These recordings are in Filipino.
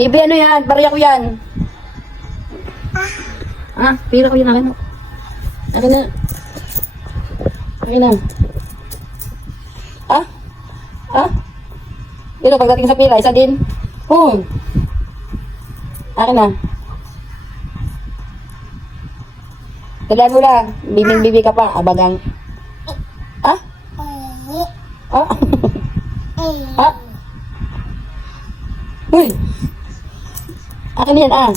Bibi, ano yan? Barya ko yan. Ah, pira ko yan. Akin na. Akin na. Akin na. Ah? Ah? Dito, pagdating sa pira, isa din. Akin na. Talaan mo lang. Bibing-bibi ka pa. Abagang. Ah? Ah? Ah? Uy! Akin yan, ah.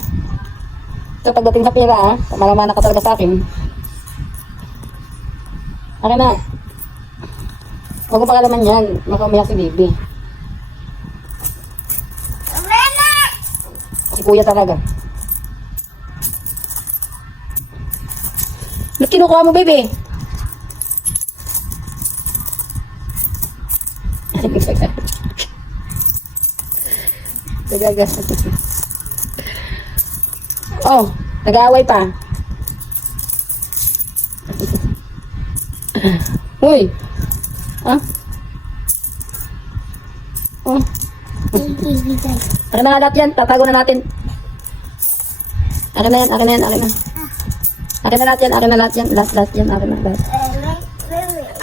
So, pagdating sa pera, ah. Malamana ka talaga sa akin. Akin na. Huwag mo pakalaman yan. Makaumiyak si Bibi. Si kuya talaga. Ba't kinukuha mo, Bibi? Tagaga. Oh, nag-aaway pa. Uy. Ah? Oh. Akin na lahat yan. Tatago na natin. Akin na yan, akin na yan, akin na. Akin na lahat yan, akin na lahat yan. Lahat yan, akin na lahat.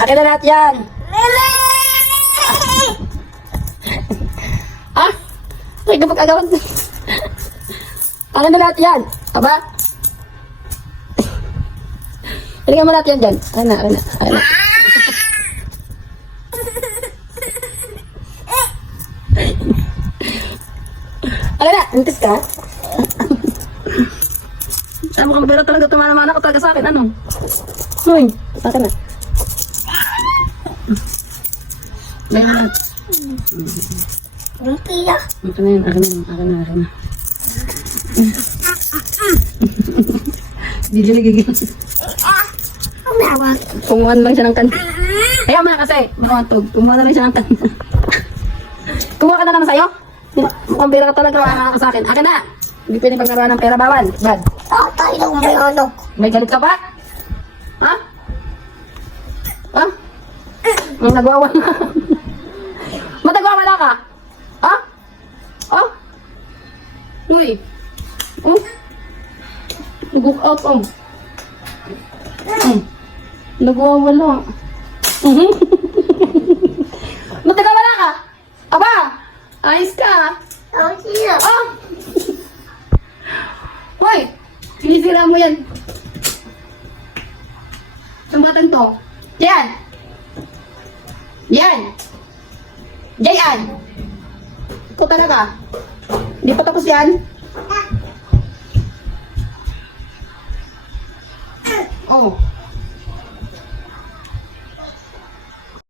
Akin na lahat yan. Ah? Ay, kapag agawan. Akin na lahat yan. Aba? Halika mo lahat yan dyan. Akin na, akin na, akin na. Akin na, antis ka? Saan mo kang pero talaga tumanamana ka talaga sa akin, ano? Uy, akin na. Bayan na. Rupiah. Akin na yan, akin na yan, akin na, akin na. Gigil, gigil. Umawag. Kumuha lang siya ng kanta. Ayaw mo na kasi, bumatog. Kumuha na lang siya ng kanta. Kumuha ka na naman sa'yo? Mukhang pera ka talaga, wala ka sa akin. Akin na! Hindi pwede pagkaroon ng pera, bawal. Bad. Tayo lang may ano. May galit ka pa? Ha? Ha? May nagwawala. Matagwawala ka? Ha? Oh? Uy. Oh? Nag-book out, oh. Nagwawala. Matagwawala ka? Aba! Ayos ka. Oh, siya. Oh! Hoy! Sinisira mo yan. Ang batang to. Yan! Yan! Jayan! Ikaw talaga. Hindi pa tapos yan. Oh.